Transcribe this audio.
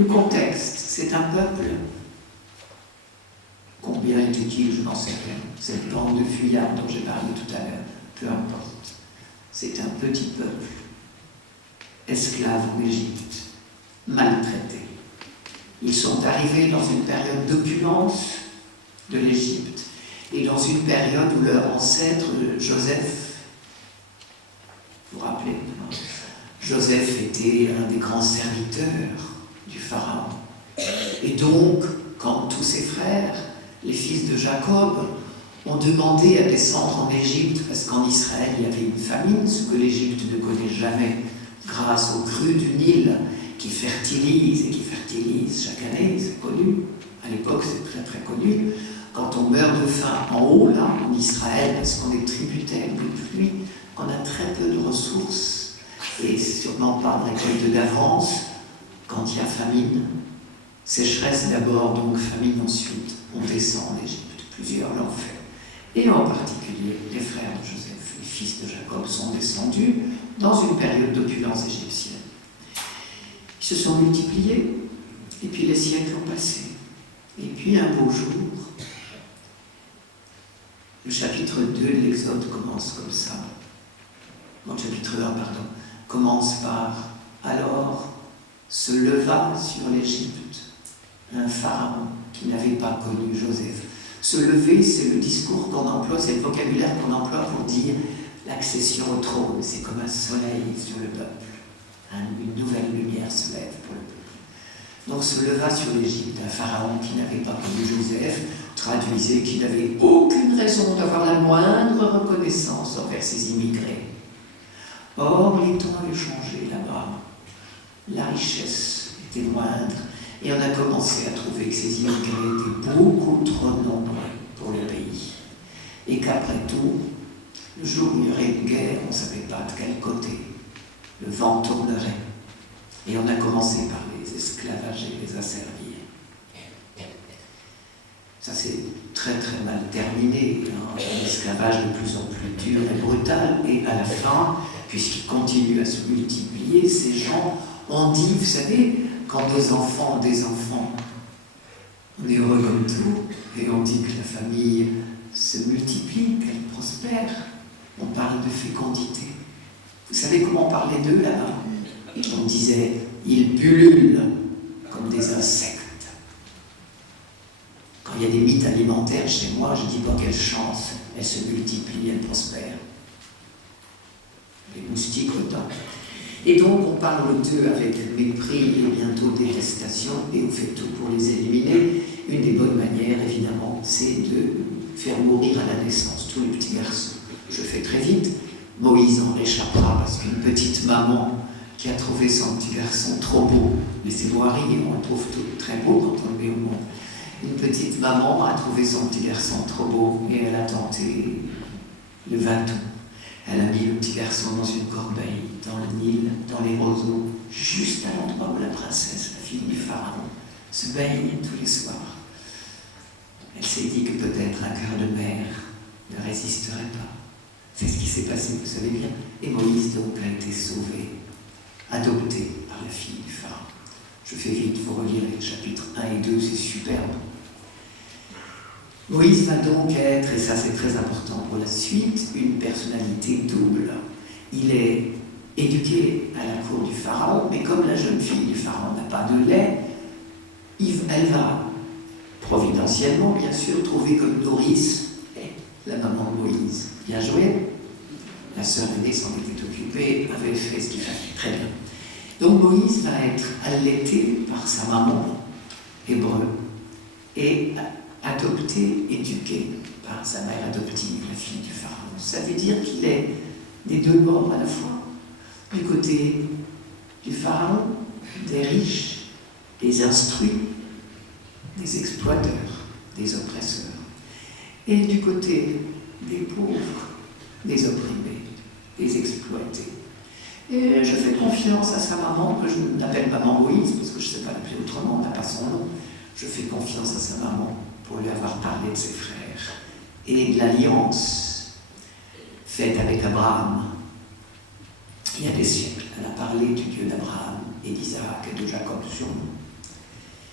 Le contexte, c'est un peuple, combien est-il, je n'en sais rien, cette bande de fuyards dont j'ai parlé tout à l'heure, peu importe. C'est un petit peuple, esclave en Égypte, maltraité. Ils sont arrivés dans une période d'opulence de l'Égypte et dans une période où leur ancêtre Joseph, vous vous rappelez, Joseph était un des grands serviteurs du Pharaon. Et donc, quand tous ses frères, les fils de Jacob, ont demandé à descendre en Égypte, parce qu'en Israël il y avait une famine, ce que l'Égypte ne connaît jamais, grâce aux crues du Nil qui fertilisent et qui fertilisent chaque année, c'est connu. À l'époque, c'est très très connu. Quand on meurt de faim en haut, là, en Israël, parce qu'on est tributaire de pluie, on a très peu de ressources, et sûrement pas de récolte d'avance, quand il y a famine. Sécheresse d'abord, donc famine ensuite. On descend en Égypte, plusieurs l'ont fait. Et en particulier, les frères de Joseph, les fils de Jacob, sont descendus dans une période d'opulence égyptienne. Ils se sont multipliés, et puis les siècles ont passé. Et puis un beau jour, le chapitre 2 de l'Exode commence comme ça. Non, le chapitre 1, pardon, commence par « Alors se leva sur l'Égypte un pharaon qui n'avait pas connu Joseph ». Se lever, c'est le discours qu'on emploie, c'est le vocabulaire qu'on emploie pour dire l'accession au trône. C'est comme un soleil sur le peuple. Une nouvelle lumière se lève pour le peuple. Donc se leva sur l'Égypte un pharaon qui n'avait pas connu Joseph, traduisait qu'il n'avait aucune raison d'avoir la moindre reconnaissance envers ses immigrés. Or, les temps avaient changé là-bas. La richesse était moindre. Et on a commencé à trouver que ces immigrés étaient beaucoup trop nombreux pour le pays. Et qu'après tout, le jour où il y aurait une guerre, on ne savait pas de quel côté le vent tournerait. Et on a commencé par les esclavager, les asservir. Ça s'est très très mal terminé, hein. Un esclavage de plus en plus dur et brutal. Et à la fin, puisqu'il continue à se multiplier, ces gens ont dit, vous savez, quand nos enfants ont des enfants, on est heureux comme tout, et on dit que la famille se multiplie, qu'elle prospère. On parle de fécondité. Vous savez comment on parlait d'eux là-bas? On disait, ils pullulent comme des insectes. Quand il y a des mythes alimentaires chez moi, je dis pas quelle chance, elles se multiplient, elles prospèrent. Les moustiques autant. Et donc on parle d'eux avec mépris et bientôt détestation, et on fait tout pour les éliminer. Une des bonnes manières, évidemment, c'est de faire mourir à la naissance tous les petits garçons. Je fais très vite, Moïse en réchappera parce qu'une petite maman qui a trouvé son petit garçon trop beau, mais c'est Moari, on le trouve tout très beau quand on le met au monde. Une petite maman a trouvé son petit garçon trop beau et elle a tenté le va-tout. Elle a mis le petit garçon dans une corbeille, dans le Nil, dans les roseaux, juste à l'endroit où la princesse, la fille du pharaon, se baigne tous les soirs. Elle s'est dit que peut-être un cœur de mère ne résisterait pas. C'est ce qui s'est passé, vous savez bien. Et Moïse donc a été sauvé, adopté par la fille du pharaon. Je fais vite, vous relirez les chapitres 1 et 2, c'est superbe. Moïse va donc être, et ça c'est très important pour la suite, une personnalité double. Il est éduqué à la cour du pharaon, mais comme la jeune fille du pharaon n'a pas de lait, elle va providentiellement, bien sûr, trouver comme nourrice la maman de Moïse. Bien joué. La sœur aînée s'en était occupée, avait fait ce qu'il fallait. Très bien. Donc Moïse va être allaité par sa maman hébreu et adopté, éduqué par sa mère adoptive, la fille du pharaon. Ça veut dire qu'il est des deux bords à la fois. Du côté du pharaon, des riches, des instruits, des exploiteurs, des oppresseurs. Et du côté des pauvres, des opprimés, des exploités. Et je fais confiance à sa maman, que je l'appelle maman Moïse, parce que je ne sais pas l'appeler autrement, on n'a pas son nom. Je fais confiance à sa maman pour lui avoir parlé de ses frères et de l'alliance faite avec Abraham. Il y a des siècles, elle a parlé du Dieu d'Abraham et d'Isaac et de Jacob sur nous.